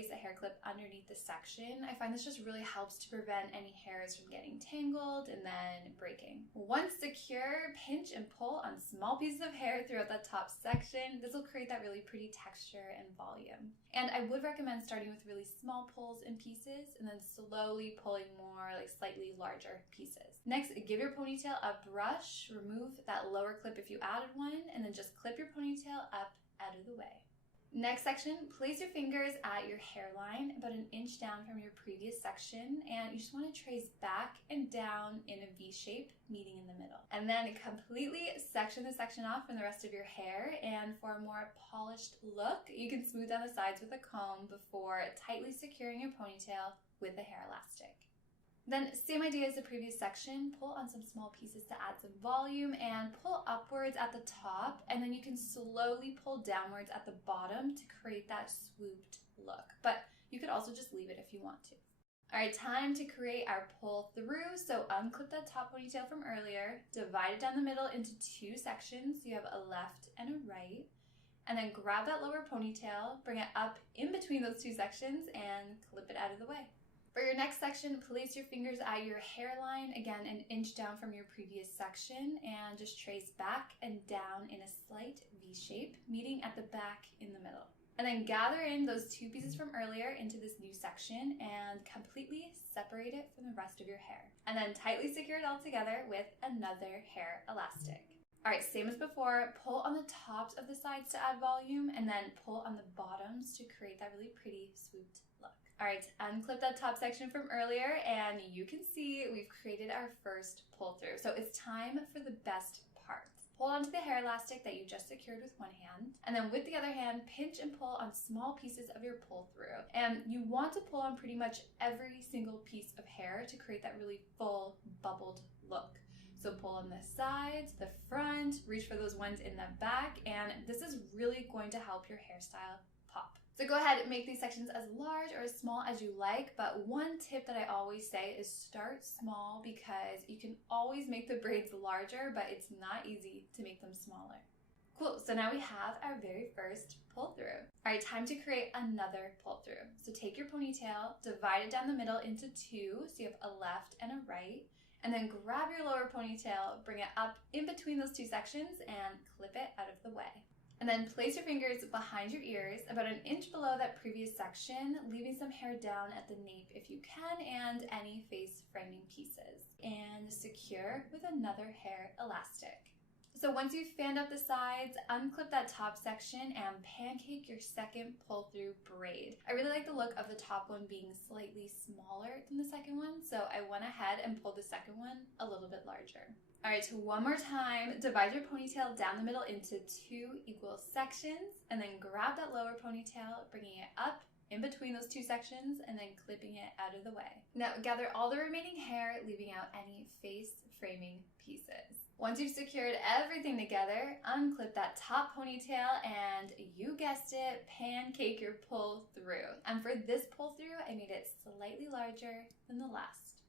place a hair clip underneath the section. I find this just really helps to prevent any hairs from getting tangled and then breaking. Once secure, pinch and pull on small pieces of hair throughout that top section. This will create that really pretty texture and volume. And I would recommend starting with really small pulls in pieces and then slowly pulling more like slightly larger pieces. Next, give your ponytail a brush, remove that lower clip if you added one, and then just clip your ponytail up out of the way. Next section, place your fingers at your hairline about an inch down from your previous section, and you just want to trace back and down in a V shape, meeting in the middle. And then completely section the section off from the rest of your hair, and for a more polished look, you can smooth down the sides with a comb before tightly securing your ponytail with a hair elastic. Then same idea as the previous section, pull on some small pieces to add some volume and pull upwards at the top, and then you can slowly pull downwards at the bottom to create that swooped look. But you could also just leave it if you want to. All right, time to create our pull through. So unclip that top ponytail from earlier, divide it down the middle into two sections. So you have a left and a right. And then grab that lower ponytail, bring it up in between those two sections and clip it out of the way. For your next section, place your fingers at your hairline, again an inch down from your previous section, and just trace back and down in a slight V shape, meeting at the back in the middle. And then gather in those two pieces from earlier into this new section and completely separate it from the rest of your hair. And then tightly secure it all together with another hair elastic. All right, same as before, pull on the tops of the sides to add volume, and then pull on the bottoms to create that really pretty swooped look. All right, unclip that top section from earlier, and you can see we've created our first pull through. So it's time for the best part. Hold onto the hair elastic that you just secured with one hand, and then with the other hand, pinch and pull on small pieces of your pull through. And you want to pull on pretty much every single piece of hair to create that really full, bubbled look. So pull on the sides, the front, reach for those ones in the back, and this is really going to help your hairstyle pop. So go ahead and make these sections as large or as small as you like, but one tip that I always say is start small, because you can always make the braids larger, but it's not easy to make them smaller. Cool, so now we have our very first pull through. All right, time to create another pull through. So take your ponytail, divide it down the middle into two, so you have a left and a right, and then grab your lower ponytail, bring it up in between those two sections and clip it out of the way. And then place your fingers behind your ears about an inch below that previous section, leaving some hair down at the nape if you can and any face framing pieces. And secure with another hair elastic. So once you've fanned out the sides, unclip that top section and pancake your second pull through braid. I really like the look of the top one being slightly smaller than the second one, so I went ahead and pulled the second one a little bit larger. All right, so one more time, divide your ponytail down the middle into two equal sections, and then grab that lower ponytail, bringing it up in between those two sections and then clipping it out of the way. Now gather all the remaining hair, leaving out any face framing pieces. Once you've secured everything together, unclip that top ponytail and you guessed it, pancake your pull through. And for this pull through, I made it slightly larger than the last.